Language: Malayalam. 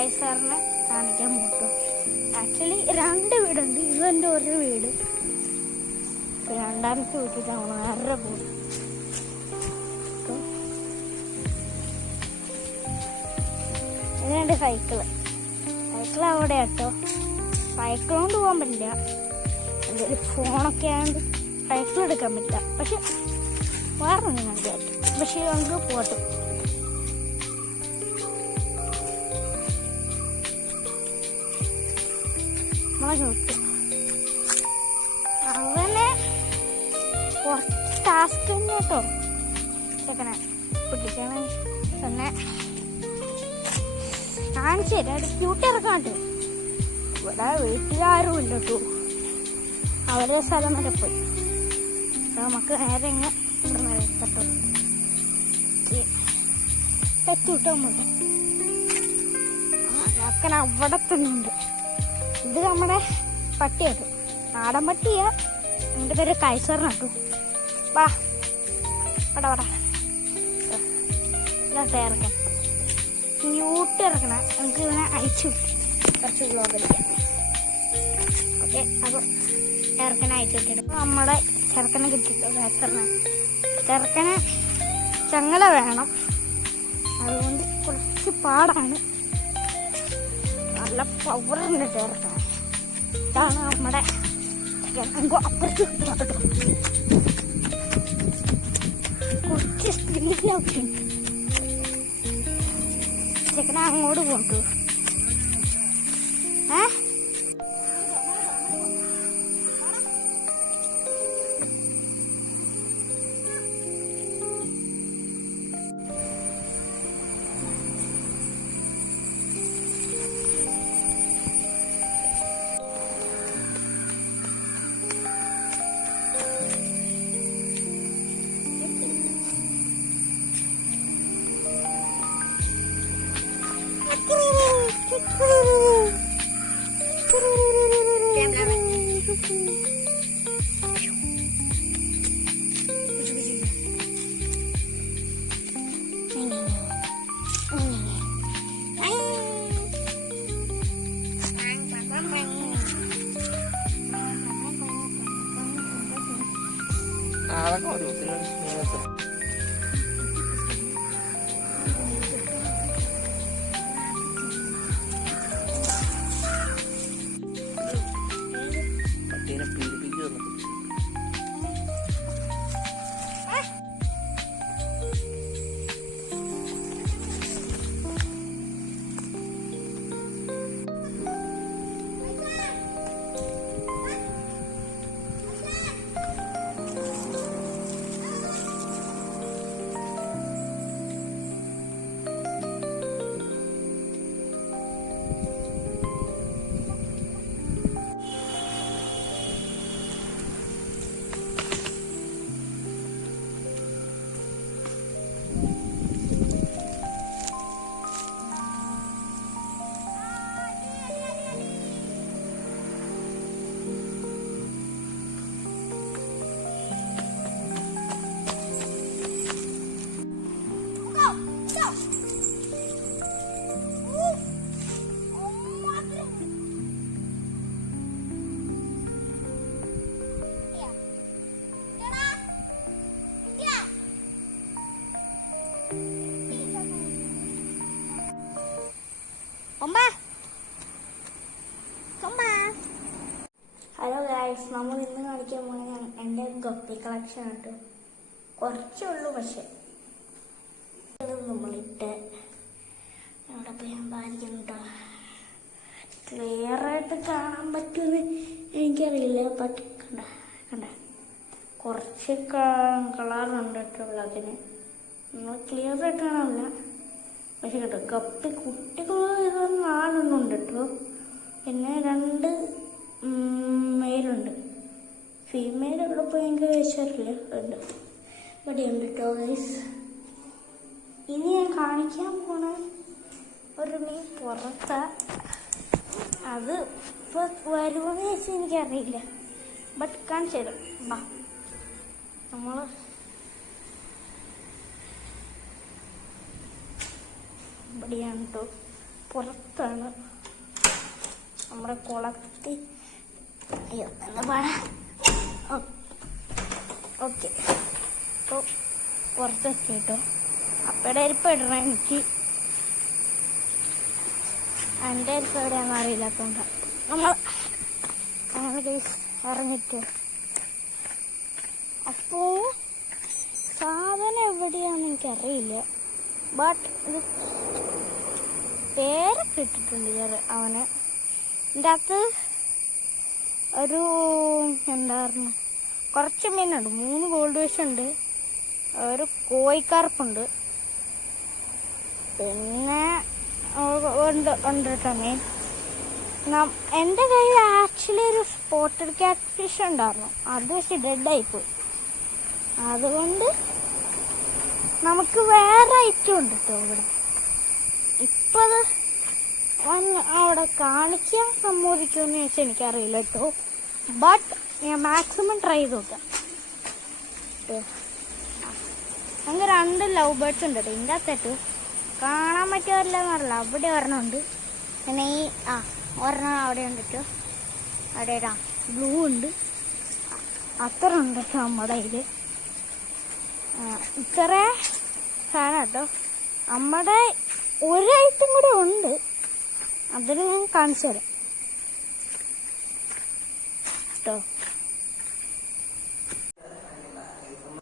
കൈസറിനെ കാണിക്കാൻ പോട്ടു. ആക്ച്വലി 2 വീടുണ്ട്, ഇതെൻ്റെ ഒരു വീട്. ഇപ്പം രണ്ടാമത്തെ വീട്ടിലാണ് വേറെ പോകും. ഇതിനുണ്ട് സൈക്കിള് അവിടെ കേട്ടോ. സൈക്കിൾ കൊണ്ട് പോകാൻ പറ്റില്ല, എൻ്റെ ഒരു ഫോണൊക്കെ ആയതുകൊണ്ട് സൈക്കിൾ എടുക്കാൻ പറ്റില്ല. പക്ഷെ വേറെ ഒന്നും കണ്ടു, പക്ഷെ നമുക്ക് പോട്ടും. ചോട്ടു അവനെ കുറച്ച് ടാസ്ക് തന്നെ കേട്ടോ. ചെക്കനെ പിടിക്കണ തന്നെ കാണിച്ചു തരാം. ക്യൂട്ടി ഇറക്കാണ്ട് ഇവിടെ വീട്ടിലാരും ഇല്ല കേട്ടോ, അവരുടെ സ്ഥലം വരെ പോയി. നമുക്ക് നേരെ ഇങ്ങനെ കേട്ടോ തെറ്റിട്ടോ. ചെക്കൻ അവിടെ തന്നെ ഉണ്ട്. ഇത് നമ്മുടെ പട്ടിയാട്ടോ, നാടൻ പട്ടിയാ. എൻ്റെ പേര് കൈസറിനാട്ടോ. വാ വടാ വടാ ഇറക്കണം, ക്യൂട്ട് ഇറക്കണം. നമുക്ക് ഇവനെ അയച്ചു കുറച്ച് വ്ളോഗടിക്കാം. ഓക്കെ, അപ്പോൾ ചെറുക്കനെ അയച്ചു വിട്ടിട്ട് നമ്മുടെ ചെറുക്കനെ കിട്ടിട്ടോ. കൈസറിനെ ചെറുക്കനെ ചങ്ങല വേണം, അതുകൊണ്ട് കുറച്ച് പാടാണ്. നല്ല പവറുണ്ട് ചേർക്കാൻ. ഇതാണ് നമ്മുടെ അപ്പുറത്ത് കുറച്ച് സ്പീഡിലൊക്കെ ചെക്കനെ അങ്ങോട്ട് പോട്ടു. ഹലോ ഗൈസ്, നമ്മൾ ഇന്ന് കാണിക്കാൻ പോകുന്നത് എൻ്റെ ഗപ്പി കളക്ഷൻ ആട്ടോ. കുറച്ചേ ഉള്ളൂ, പക്ഷെ നമ്മളിട്ട് അവിടെ പോയി ഞാൻ പാലിക്കുന്നുണ്ടോ. ക്ലിയറായിട്ട് കാണാൻ പറ്റുമെന്ന് എനിക്കറിയില്ല. ബട്ട് കണ്ട കുറച്ച് കളറുണ്ട് കേട്ടോ ഉള്ളതിന്. നമ്മൾ ക്ലിയറായിട്ട് കാണാനില്ല, പക്ഷെ കേട്ടോ ഗപ്പി കുട്ടികൾ ഇത് 4 ഉണ്ട് കേട്ടോ. പിന്നെ 2 മെയിലുണ്ട്. ഫീമെയിൽ എവിടെ പോയി എനിക്ക് വെച്ചറില്ല, ഉണ്ട് ഇവിടെ ഉണ്ട് കേട്ടോ ഗൈസ്. ഇനി ഞാൻ കാണിക്കാൻ പോണ ഒരു മീൻ പുറത്താ. അത് ഇപ്പോൾ വരുമെന്ന് ചോദിച്ചാൽ എനിക്കറിയില്ല, ബട്ട് കാണിച്ചു തരും. ബാ, നമ്മൾ ഇവിടെയാണ് കേട്ടോ പുറത്താണ് നമ്മുടെ കുളത്തിൽ. അയ്യോ എന്താ പാട. ഓക്കെ, അപ്പോൾ പുറത്തെത്തി കേട്ടോ. അപ്പയുടെ അരിപ്പം ഇടണം എനിക്ക്. എൻ്റെ അരിപ്പം എവിടെയാണെന്ന് അറിയില്ലാത്തതുകൊണ്ടാണ് നമ്മൾ അങ്ങനെ ഇറങ്ങിയിട്ട്. അപ്പോൾ സാധനം എവിടെയാണെന്ന് എനിക്കറിയില്ല. ബട്ട് ഇത് പേരൊക്കെ ഇട്ടിട്ടുണ്ട് അവന്. ഇതിൻ്റെ അകത്ത് ഒരു എന്താ പറയുക, കുറച്ച് മീനുണ്ട്. 3 ഗോൾഡ് ഫിഷ് ഉണ്ട്, ഒരു കോഴിക്കാർപ്പുണ്ട്, പിന്നെ ഉണ്ട് കേട്ടോ മീൻ. എൻ്റെ കയ്യിൽ ആക്ച്വലി ഒരു സ്പോട്ടഡ് ക്യാറ്റ് ഫിഷ് ഉണ്ടായിരുന്നു. അത് പക്ഷെ ഡെഡായിപ്പോയി. അതുകൊണ്ട് നമുക്ക് വേറെ ഐറ്റം ഉണ്ട് കേട്ടോ ഇവിടെ. ഇപ്പം അത് അവിടെ കാണിക്കാൻ സമ്മതിക്കുമെന്ന് ചോദിച്ചാൽ എനിക്കറിയില്ല കേട്ടോ. ബട്ട് ഞാൻ മാക്സിമം ട്രൈ ചെയ്ത് നോക്കാം. ഞങ്ങൾക്ക് 2 ലവ് ബേർഡ്സ് ഉണ്ട് കേട്ടോ. ഇതിൻ്റെ അകത്തിട്ട് കാണാൻ പറ്റുമല്ല എന്നറിയില്ല. അവിടെ ഒരെണ്ണമുണ്ട്, പിന്നെ ഈ ഒരെണ്ണം അവിടെ ഉണ്ട് കേട്ടോ. അവിടെ ബ്ലൂ ഉണ്ട്. അത്ര ഉണ്ട് കേട്ടോ നമ്മുടെ ഇത്. ഇത്ര സാധനം കേട്ടോ. നമ്മുടെ ഒരു ഐറ്റം കൂടെ ഉണ്ട്, അതിന് ഞാൻ കാണിച്ചു തരാം കേട്ടോ.